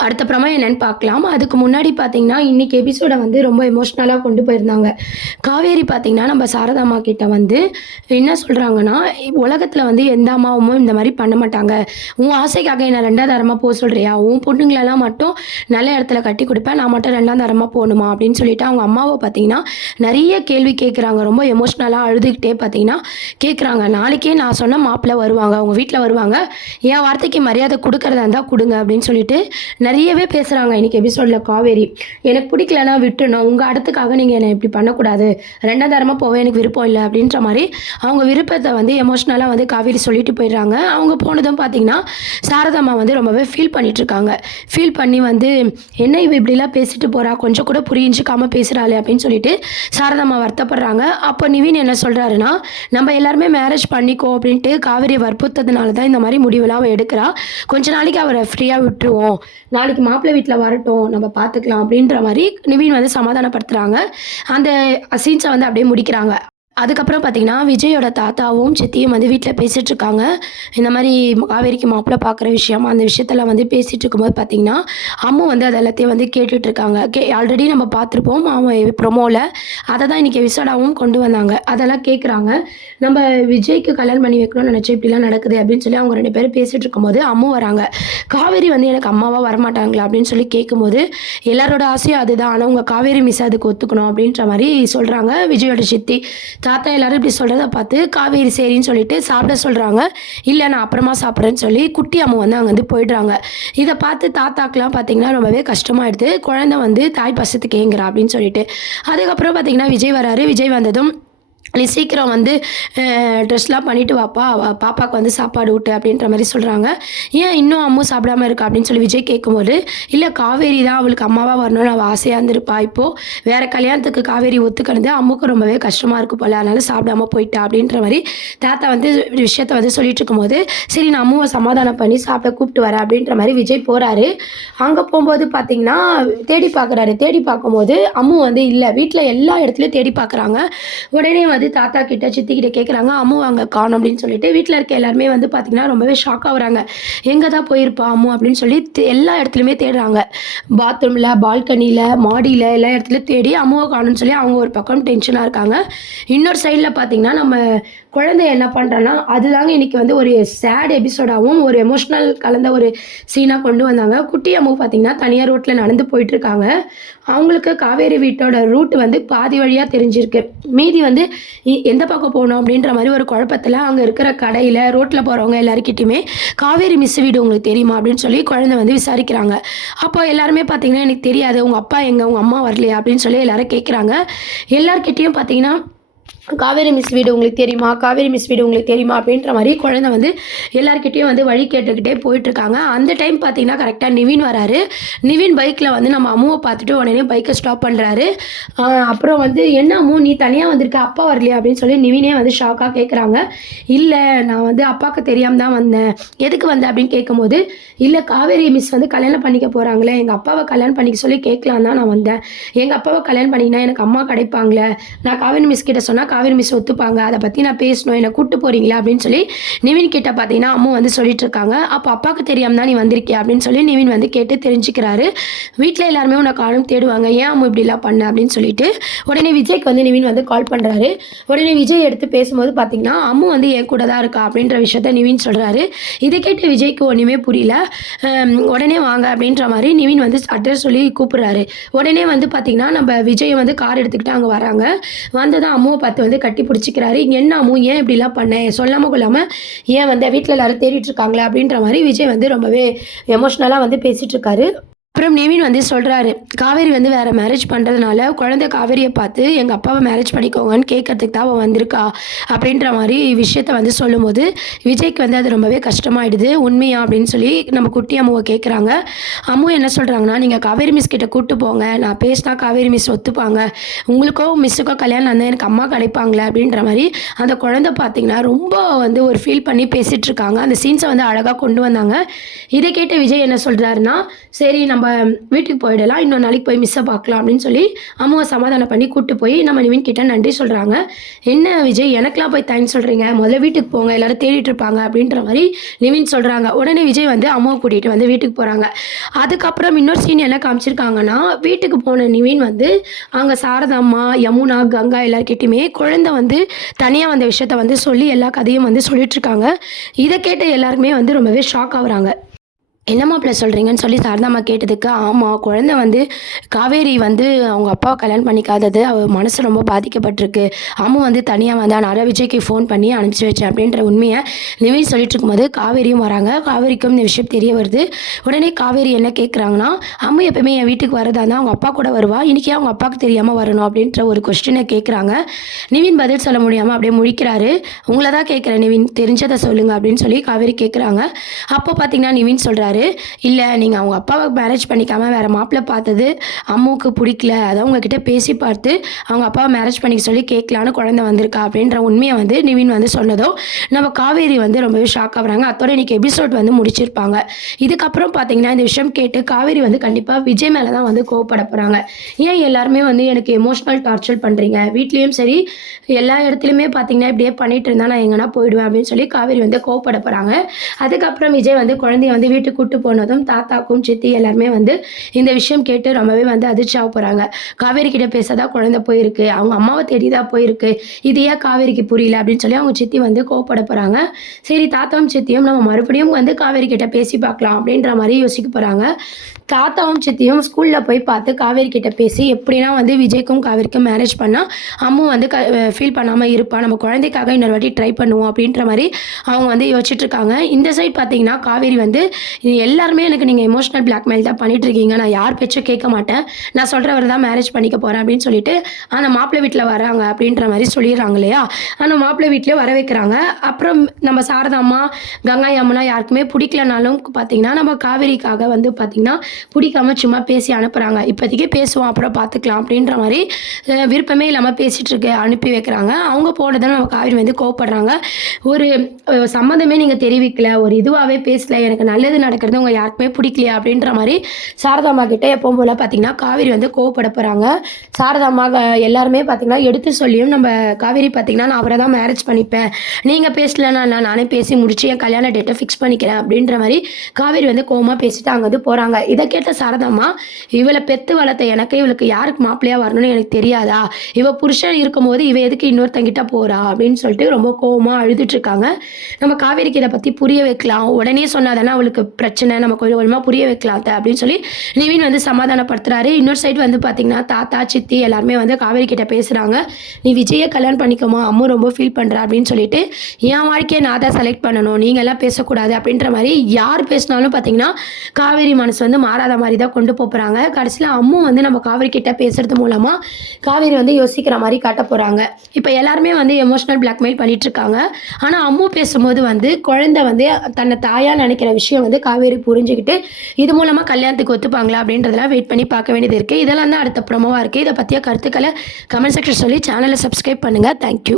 அடுத்தப்புறமா என்னன்னு பார்க்கலாம். அதுக்கு முன்னாடி பார்த்தீங்கன்னா, இன்னைக்கு எபிசோட வந்து ரொம்ப எமோஷனலா கொண்டு போயிருந்தாங்க. காவேரி பார்த்தீங்கன்னா, நம்ம சாரதா அம்மா கிட்ட வந்து என்ன சொல்றாங்கன்னா, "உலகத்தில வந்து எந்த அம்மாவும் இந்த மாரி பண்ண மாட்டாங்க. உன் ஆசைக்காக என்ன 2வது தரமா போ சொல்றியா? உன் பொண்ணுங்களலாம் மட்டும் நல்ல இடத்துல கட்டி குடுப்ப. நான் மட்டும் 2ஆம் தரமா போணுமா?" அப்படின்னு சொல்லிட்டு அவங்க அம்மாவ பார்த்தீங்கன்னா, நெறைய கேள்வி கேட்குறாங்க. ரொம்ப எமோஷனலா அழுதுகிட்டே பார்த்தீங்கன்னா கேட்குறாங்க. "நாளைக்கே நான் சொன்ன மாப்பிள வருவாங்க. உங்க வீட்ல வருவாங்க. என் வார்த்தைக்கு மரியாதை குடுக்கறதா இருந்தா குடுங்க." அப்படின்னு சொல்லிட்டு நெறையவே பேசுறாங்க இன்னைக்கு எபிசோட்ல காவேரி. "எனக்கு பிடிக்கலன்னா விட்டுறணும். உங்க அடுத்துக்காக நீங்க என்ன இப்படி பண்ணக்கூடாது. 2ஆம் தரமா போக எனக்கு விருப்பம் இல்ல." அப்படின்ற மாரி அவங்க விருப்பத்த வந்து எமோஷனலா வந்து காவேரி சொல்லிட்டு போயிடுறாங்க. அவங்க போனதும் பார்த்தீங்கன்னா, சாரதாம்மா வந்து ரொம்பவே ஃபீல் பண்ணிட்டுருக்காங்க. ஃபீல் பண்ணி வந்து, "என்ன இவ இப்படிலாம் பேசிட்டு போறா? கொஞ்சம் கூட புரிஞ்சுக்காம பேசுறாளே!" அப்படின்னு சொல்லிட்டு சாரதாம்மா வருத்தப்படுறாங்க. அப்போ நிவின் என்ன சொல்றாருன்னா, "நம்ம எல்லாருமே மேரேஜ் பண்ணிக்கோ அப்படின்ட்டு காவேரிய வற்புறுத்ததுனால தான் இந்த மாரி முடிவெல்லாம் அவ எடுக்கிறா. கொஞ்ச நாளைக்கு அவர ஃப்ரீயா விட்டுருவோம். நாளைக்கு மாப்பிள்ளை வீட்ல வரட்டும். நம்ம பார்த்துக்கலாம்." அப்படின்ற மாரி நிவின் வந்து சமாதானப்படுத்துறாங்க. அந்த சீன்ஸ வந்து அப்படியே முடிக்கிறாங்க. அதுக்கப்புறம் பார்த்தீங்கன்னா, விஜயோட தாத்தாவும், சித்தியும் வந்து வீட்ல பேசிட்டு இருக்காங்க. இந்த மாரி காவேரிக்கு மாப்பிள்ளை பார்க்குற விஷயம், அந்த விஷயத்தெல்லாம் வந்து பேசிட்டு இருக்கும்போது பார்த்தீங்கன்னா, அம்மு வந்து அது எல்லாத்தையும் வந்து கேட்டுட்டு இருக்காங்க. ஆல்ரெடி நம்ம பார்த்துருப்போம் ப்ரொமோல. அத தான் இன்னைக்கு எபிசோடாவும் கொண்டு வந்தாங்க. அதெல்லாம் கேட்குறாங்க. "நம்ம விஜய்க்கு கல்யாணம் பண்ணி வைக்கணும்னு நெனச்சோம். இப்படிலாம் நடக்குது." அப்படின்னு சொல்லி அவங்க 2 பேரும் பேசிட்டு இருக்கும்போது, அம்மு வராங்க. "காவேரி வந்து எனக்கு அம்மாவா வரமாட்டாங்களா?" அப்படின்னு சொல்லி கேட்கும்போது, "எல்லாரோட ஆசையும் அதுதான். ஆனா உங்க காவேரி மிஸ் அதுக்கு ஒத்துக்கணும்." அப்படின்ற மாரி சொல்றாங்க விஜயோட சித்தி. தாத்தா எல்லாரும் இப்படி சொல்றத பார்த்து காவேரி சரின்னு சொல்லிட்டு சாப்பிட சொல்றாங்க. "இல்ல நான் அப்புறமா சாப்பிட்றேன்னு" சொல்லி குட்டி அம்மு வந்து அங்கேருந்து போயிடுறாங்க. இத பார்த்து தாத்தாக்குலாம் பார்த்தீங்கன்னா ரொம்பவே கஷ்டமாயிடுது. குழந்தை வந்து தாய் பாசத்துக்கு ஏங்குறா அப்படின்னு சொல்லிட்டு. அதுக்கப்புறம் பார்த்தீங்கன்னா விஜய் வராரு. விஜய் வந்ததும், "நீ சீக்கிரம் வந்து ட்ரெஸ்லாம் பண்ணிட்டு வாப்பா. பாப்பாக்கு வந்து சாப்பாடு ஊட்டு." அப்படின்ற மாரி சொல்றாங்க. "ஏன் இன்னும் அம்மு சாப்பிடாம இருக்கா?" அப்படின்னு சொல்லி விஜய் கேட்கும்போது, "இல்ல காவேரி தான் அவளுக்கு அம்மாவா வரணும்னு அவ ஆசையா இருந்திருப்பா. இப்போ வேற கல்யாணத்துக்கு காவேரி ஒத்துக்கினது அம்முக்கு ரொம்பவே கஷ்டமா இருக்கு போல. அதனால சாப்பிடாம போயிட்டா." அப்படின்ற மாரி தாத்தா வந்து விஷயத்த வந்து சொல்லிட்டு இருக்கும்போது, "சரி நான் அம்முவ சமாதானம் பண்ணி சாப்பிட கூப்பிட்டு வரேன்." அப்படின்ற மாரி விஜய் போறாரு. அங்க போம்போது பார்த்தீங்கன்னா, தேடி பார்க்குறாரு. தேடி பார்க்கும்போது அம்மு வந்து இல்ல. வீட்ல எல்லா இடத்துலயும் தேடி பார்க்குறாங்க. உடனே வந்து தாத்தா கிட்ட, சித்தி கிட்ட கேட்குறாங்க, "அம்மு அங்க காணோம்." அப்படின்னு சொல்லிட்டு வீட்ல இருக்க எல்லாருமே வந்து பார்த்தீங்கன்னா, ரொம்பவே ஷாக் ஆகுறாங்க. "எங்க தான் போயிருப்பா அம்மு?" அப்படின்னு சொல்லி எல்லா இடத்துலயுமே தேடுறாங்க. பாத்ரூம்ல, பால்கனில, மாடியில எல்லா இடத்துலயும் தேடி அம்முவ காணோம்னு சொல்லி அவங்க ஒரு பக்கம் டென்ஷனா இருக்காங்க. இன்னொரு சைட்ல பார்த்தீங்கன்னா, நம்ம குழந்தை என்ன பண்றான்னா, அதுதாங்க இன்னைக்கு வந்து ஒரு சேட் எபிசோடாவும், ஒரு எமோஷனல் கலந்த ஒரு சீனா கொண்டு வந்தாங்க. குட்டி அம்மு பார்த்தீங்கன்னா, தனியா ரோட்ல நடந்து போயிட்டுருக்காங்க. அவங்களுக்கு காவேரி வீட்டோட ரூட் வந்து பாதி வழியா தெரிஞ்சிருக்கு. மீதி வந்து எந்த பக்கம் போணும் அப்படின்ற மாரி ஒரு குழப்பத்தில அங்க இருக்கிற கடையில, ரோட்ல போறவங்க எல்லார்கிட்டயுமே, "காவேரி மிஸ் வீடு உங்களுக்கு தெரியுமா?" அப்படின்னு சொல்லி குழந்தை வந்து விசாரிக்கிறாங்க. அப்போ எல்லாருமே பார்த்தீங்கன்னா, "எனக்கு தெரியாது. உங்க அப்பா எங்க? உங்க அம்மா வரலையா?" அப்படின்னு சொல்லி எல்லாரும் கேட்குறாங்க. எல்லார்கிட்டயும் பார்த்தீங்கன்னா, "காவேரி மிஸ் வீடு உங்களுக்கு தெரியுமா? காவேரி மிஸ் வீடு உங்களுக்கு தெரியுமா?" அப்படின்ற மாரி குழந்தை வந்து எல்லார்கிட்டயும் வந்து வழி கேட்டுக்கிட்டே போயிட்டுருக்காங்க. அந்த டைம் பார்த்தீங்கன்னா, கரெக்ட்டா நிவின் வராரு. நிவின் பைக்ல வந்து நம்ம அம்முவ பார்த்துட்டு உடனே பைக்க ஸ்டாப் பண்றாரு. அப்புறம் வந்து, "என்ன அம்மு நீ தனியா வந்திருக்க, அப்பா வரலையா?" அப்படின்னு சொல்லி நிவினே வந்து ஷாக்கா கேட்குறாங்க. "இல்ல நான் வந்து அப்பாக்கு தெரியாம தான் வந்தேன்." "எதுக்கு வந்த?" அப்படின்னு கேட்கும்போது, "இல்ல காவேரி மிஸ் வந்து கல்யாணம் பண்ணிக்க போறாங்களே, எங்க அப்பாவ கல்யாணம் பண்ணிக்க சொல்லி கேட்கலான்னு தான் நான் வந்தேன். எங்க அப்பாவ கல்யாணம் பண்ணிக்கினா எனக்கு அம்மா கிடைப்பாங்களே. நான் காவேரி மிஸ் கிட்ட சொன்னா காவேரி மிஸ் ஒத்துப்பாங்க. அத பத்தி நான் பேசணும். என்ன கூட்டு போறீங்களா?" அப்படின்னு சொல்லி நிவின் கிட்ட பார்த்தீங்கன்னா, அம்மு வந்து சொல்லிட்டு இருக்காங்க. "அப்போ அப்பாக்கு தெரியாம தான் நீ வந்திருக்கியா?" அப்படின்னு சொல்லி நிவின் வந்து கேட்டு தெரிஞ்சுக்கிறாரு. வீட்ல எல்லாருமே உன்ன காணோம் தேடுவாங்க. "ஏன் அம்மு இப்படிலாம் பண்ண?" அப்படின்னு சொல்லிட்டு உடனே விஜய்க்கு வந்து நிவின் வந்து கால் பண்றாரு. உடனே விஜய் எடுத்து பேசும்போது பார்த்தீங்கன்னா, "அம்மு வந்து என் கூட தான் இருக்கா." அப்படின்ற விஷயத்த நிவின் சொல்றாரு. இத கேட்டு விஜய்க்கு ஒண்ணுமே புரியல. உடனே வாங்க அப்படின்ற மாரி நிவின் வந்து அட்ரஸ் சொல்லி கூப்பிடுறாரு. உடனே வந்து பார்த்தீங்கன்னா, நம்ம விஜய் வந்து கார் எடுத்துக்கிட்டு அங்க வராங்க. வந்ததும் அம்முவ பார்த்து வந்து கட்டி பிடிச்சுக்கிறாரு. "என்ன அம்மு ஏன் இப்படிலாம் பண்ண? சொல்லாம கொள்ளாம ஏன் வந்த? வீட்ல எல்லாரும் தேடிட்டு இருக்காங்களே." அப்படின்ற மாரி விஜய் வந்து ரொம்பவே எமோஷனலா வந்து பேசிட்டு இருக்காரு. அப்புறம் நிவின் வந்து சொல்றாரு, "காவேரி வந்து வேற மேரேஜ் பண்றதுனால, குழந்தை காவேரிய பார்த்து எங்க அப்பாவ மேரேஜ் பண்ணிக்கோங்கன்னு கேட்கறதுக்கு தான் அவ வந்திருக்கா." அப்படின்ற மாரி விஷயத்த வந்து சொல்லும்போது, விஜய்க்கு வந்து அது ரொம்பவே கஷ்டமாயிடுது. "உண்மையா?" அப்படின்னு சொல்லி நம்ம குட்டி அம்முவ கேட்குறாங்க. அம்மு என்ன சொல்றாங்கன்னா, "நீங்க காவேரி மிஸ் கிட்ட கூட்டு போங்க. நான் பேசினா காவேரி மிஸ் ஒத்துப்பாங்க. உங்களுக்கோ மிஸ்ஸுக்கோ கல்யாணம் நடந்தா எனக்கு அம்மா கிடைப்பாங்களே." அப்படின்ற மாரி அந்த குழந்தை பார்த்தீங்கன்னா, ரொம்ப வந்து ஒரு ஃபீல் பண்ணி பேசிட்டு இருக்காங்க. அந்த சீன்ஸ வந்து அழகா கொண்டு வந்தாங்க. இத கேட்ட விஜய் என்ன சொல்றாருன்னா, "சரி நம்ம நம்ம வீட்டுக்கு போயிடலாம், இன்னொரு நாளைக்கு போய் மிஸ்ஸை பார்க்கலாம் அப்படின்னு சொல்லி அம்மாவை சமாதானம் பண்ணி கூப்பிட்டு போய் நம்ம நிவின் கிட்ட நன்றி சொல்கிறாங்க. என்ன விஜய் எனக்கெலாம் போய் தேங்க்ஸ் சொல்கிறீங்க, முதல்ல வீட்டுக்கு போங்க எல்லாரும் தேடிட்டு இருப்பாங்க அப்படின்ற மாதிரி நிவின் சொல்கிறாங்க. உடனே விஜய் வந்து அம்மாவை கூட்டிகிட்டு வந்து வீட்டுக்கு போகிறாங்க. அதுக்கப்புறம் இன்னொரு சீன் என்ன காமிச்சிருக்காங்கன்னா, வீட்டுக்கு போன நிவின் வந்து அங்கே சாரதாம்மா, யமுனா, கங்கா எல்லாருக்கிட்டையுமே குழந்தை வந்து தனியாக வந்த விஷயத்த வந்து சொல்லி எல்லா கதையும் வந்து சொல்லிட்டுருக்காங்க. இதை கேட்ட எல்லாருக்குமே வந்து ரொம்பவே ஷாக் ஆகுறாங்க. என்ன மாப்பிள்ள சொல்கிறீங்கன்னு சொல்லி சாரதாம்மா கேட்டதுக்கு, ஆமாம் குழந்தை வந்து காவேரி வந்து அவங்க அப்பாவை கல்யாணம் பண்ணிக்காதது அவள் மனசு ரொம்ப பாதிக்கப்பட்டிருக்கு. அம்மு வந்து தனியாக வந்தா, நான் விஜய்க்கு ஃபோன் பண்ணி அனுப்பிச்சி வச்சேன் அப்படின்ற உண்மையை நிவின் சொல்லிட்டு இருக்கும்போது காவேரியும் வராங்க. காவேரிக்கும் இந்த விஷயம் தெரிய வருது. உடனே காவேரி என்ன கேட்குறாங்கன்னா, அம்மு எப்பவுமே என் வீட்டுக்கு வரதா இருந்தால் அவங்க அப்பா கூட வருவா, இன்றைக்கி அவங்க அப்பாவுக்கு தெரியாமல் வரணும் அப்படின்ற ஒரு கொஸ்டினை கேட்குறாங்க. நிவின் பதில் சொல்ல முடியாமல் அப்படியே முழிக்கிறாரு. உங்களை தான் கேட்குறேன் நிவின், தெரிஞ்சதை சொல்லுங்கள் அப்படின்னு சொல்லி காவேரி கேட்குறாங்க. அப்போ பார்த்தீங்கன்னா நிவின் சொல்கிறாரு, இல்லை நீங்கள் அவங்க அப்பாவை மேரேஜ் பண்ணிக்காமல் வேறு மாப்பிள்ளை பார்த்தது அம்முவுக்கு பிடிக்கல, அதை உங்ககிட்ட பேசி பார்த்து அவங்க அப்பாவை மேரேஜ் பண்ணிக்க சொல்லி கேட்கலான்னு குழந்தை வந்திருக்கா அப்படின்ற உண்மையை வந்து நிவின் வந்து சொன்னதும் நம்ம காவேரி வந்து ரொம்பவே ஷாக் ஆகுறாங்க. அத்தோட இன்றைக்கி எபிசோட் வந்து முடிச்சிருப்பாங்க. இதுக்கப்புறம் பார்த்தீங்கன்னா இந்த விஷயம் கேட்டு காவேரி வந்து கண்டிப்பாக விஜய் மேலே தான் வந்து கோவப்பட போகிறாங்க. ஏன் எல்லாருமே வந்து எனக்கு எமோஷ்னல் டார்ச்சர் பண்ணுறீங்க, வீட்லேயும் சரி எல்லா இடத்துலையுமே பார்த்தீங்கன்னா இப்படியே பண்ணிட்டு இருந்தால் நான் எங்கன்னா போயிடுவேன் அப்படின்னு சொல்லி காவேரி வந்து கோவப்பட போகிறாங்க. அதுக்கப்புறம் விஜய் வந்து குழந்தைய வந்து வீட்டுக்கு கூட்டு போனதும் தாத்தாக்கும் சித்தி எல்லாருமே வந்து இந்த விஷயம் கேட்டு ரொம்பவே வந்து அதிர்ச்சி ஆக போகிறாங்க. காவேரி கிட்ட பேசதான் குழந்தை போயிருக்கு, அவங்க அம்மாவை தேடிதான் போயிருக்கு, இது ஏன் காவேரிக்கு புரியல அப்படின்னு சொல்லி அவங்க சித்தி வந்து கோவப்பட போகிறாங்க. சரி தாத்தாவும் சித்தியும் நம்ம மறுபடியும் வந்து காவேரி கிட்ட பேசி பார்க்கலாம் அப்படின்ற மாதிரி யோசிக்க போகிறாங்க. தாத்தாவும் சித்தியும் ஸ்கூலில் போய் பார்த்து காவேரி கிட்ட பேசி எப்படின்னா வந்து விஜய்க்கும் காவேரிக்கும் மேரேஜ் பண்ணால் அம்மு வந்து ஃபீல் பண்ணாமல் இருப்பா, நம்ம குழந்தைக்காக இன்னொரு வாட்டி ட்ரை பண்ணுவோம் அப்படின்ற மாதிரி அவங்க வந்து யோசிச்சுட்ருக்காங்க. இந்த சைட் பார்த்தீங்கன்னா காவேரி வந்து எல்லாருமே எனக்கு நீங்கள் எமோஷனல் பிளாக்மெயில் தான் பண்ணிகிட்ருக்கீங்க, நான் யார் பேச்சும் கேட்க மாட்டேன், நான் சொல்கிறவர் தான் மேரேஜ் பண்ணிக்க போகிறேன் அப்படின்னு சொல்லிட்டு ஆனால் மாப்பிள்ளை வீட்டில் வராங்க அப்படின்ற மாதிரி சொல்லிடுறாங்க இல்லையா. ஆனால் மாப்பிள்ளை வீட்டிலே வர வைக்கிறாங்க. அப்புறம் நம்ம சாரதாம்மா, கங்கா, யமுனா யாருக்குமே பிடிக்கலனாலும் பார்த்தீங்கன்னா நம்ம காவேரிக்காக வந்து பார்த்திங்கன்னா பிடிக்காம சும்மா பேசி அனுப்புகிறாங்க. இப்போதைக்கு பேசுவோம் அப்புறம் பார்த்துக்கலாம் அப்படின்ற மாதிரி விருப்பமே இல்லாமல் பேசிகிட்டு இருக்க அனுப்பி வைக்கிறாங்க. அவங்க போனதும் நம்ம காவேரி வந்து கோவப்படுறாங்க. ஒரு சம்மந்தமே நீங்கள் தெரிவிக்கல, ஒரு இதுவாகவே பேசல, எனக்கு நல்லது நடக்கிறது உங்கள் யாருக்குமே பிடிக்கலையா அப்படின்ற மாதிரி சாரதாம்மா கிட்டே எப்பவும் போல் பார்த்திங்கன்னா காவேரி வந்து கோவப்பட போகிறாங்க. சாரதாம்மா எல்லாருமே பார்த்திங்கன்னா எடுத்து சொல்லியும் நம்ம காவேரி பார்த்திங்கன்னா நான் அவரை தான் மேரேஜ் பண்ணிப்பேன், நீங்கள் பேசலன்னா நானே பேசி முடிச்சு என் கல்யாண டேட்டை ஃபிக்ஸ் பண்ணிக்கிறேன் அப்படின்ற மாதிரி காவேரி வந்து கோவமாக பேசிட்டு அங்கே வந்து போகிறாங்க. இதை கேட்ட சாரதாம்மா, இவளை பெற்று வளர்த்த எனக்கு இவளுக்கு யாருக்கு மாப்பிள்ளையாக வரணும்னு எனக்கு தெரியாதா, இவ புருஷன் இருக்கும்போது இவ எதுக்கு இன்னொருத்தங்கிட்ட போகிறா அப்படின்னு சொல்லிட்டு ரொம்ப கோவமாக அழுதுட்ருக்காங்க. நம்ம காவேரிக்கு இதை பற்றி புரிய வைக்கலாம், உடனே சொன்னாதானே அவளுக்கு பிரச்சனை, நம்ம கொஞ்சம் கொஞ்சமாக புரிய வைக்கலாம் அப்படின்னு சொல்லி நிவின் வந்து சமாதானப்படுத்துறாரு. இன்னொரு சைடு வந்து பார்த்தீங்கன்னா தாத்தா சித்தி எல்லாருமே வந்து காவேரி கிட்ட பேசுகிறாங்க. நீ விஜயை கல்யாணம் பண்ணிக்கோமா, அம்மா ரொம்ப ஃபீல் பண்ணுறா அப்படின்னு சொல்லிட்டு என் வாழ்க்கையை நான் தான் செலக்ட் பண்ணணும், நீங்கள் எல்லாம் பேசக்கூடாது அப்படின்ற மாதிரி யார் பேசினாலும் பார்த்தீங்கன்னா காவேரி மனசு வந்து மாறாத மாதிரி தான் கொண்டு போகிறாங்க. கடைசியில் அம்மு வந்து நம்ம காவேரி கிட்ட பேசுறது மூலமாக காவேரி வந்து யோசிக்கிற மாதிரி காட்ட போகிறாங்க. இப்போ எல்லாருமே வந்து எமோஷனல் பிளாக்மெயில் பண்ணிட்டு இருக்காங்க. ஆனால் அம்மு பேசும்போது வந்து குழந்தை வந்து தன்னை தாயாக நினைக்கிற விஷயம் வந்து காவேரி புரிஞ்சுக்கிட்டு இது மூலமாக கல்யாணத்துக்கு ஒத்துப்பாங்களா அப்படின்றதெல்லாம் வெயிட் பண்ணி பார்க்க வேண்டியது இருக்குது. இதெல்லாம் தான் அடுத்த ப்ரோமோவாக இருக்குது. இதை பற்றிய கருத்துக்களை கமெண்ட் செக்ஷன் சொல்லி சேனலை சப்ஸ்கிரைப் பண்ணுங்கள். தேங்க்யூ.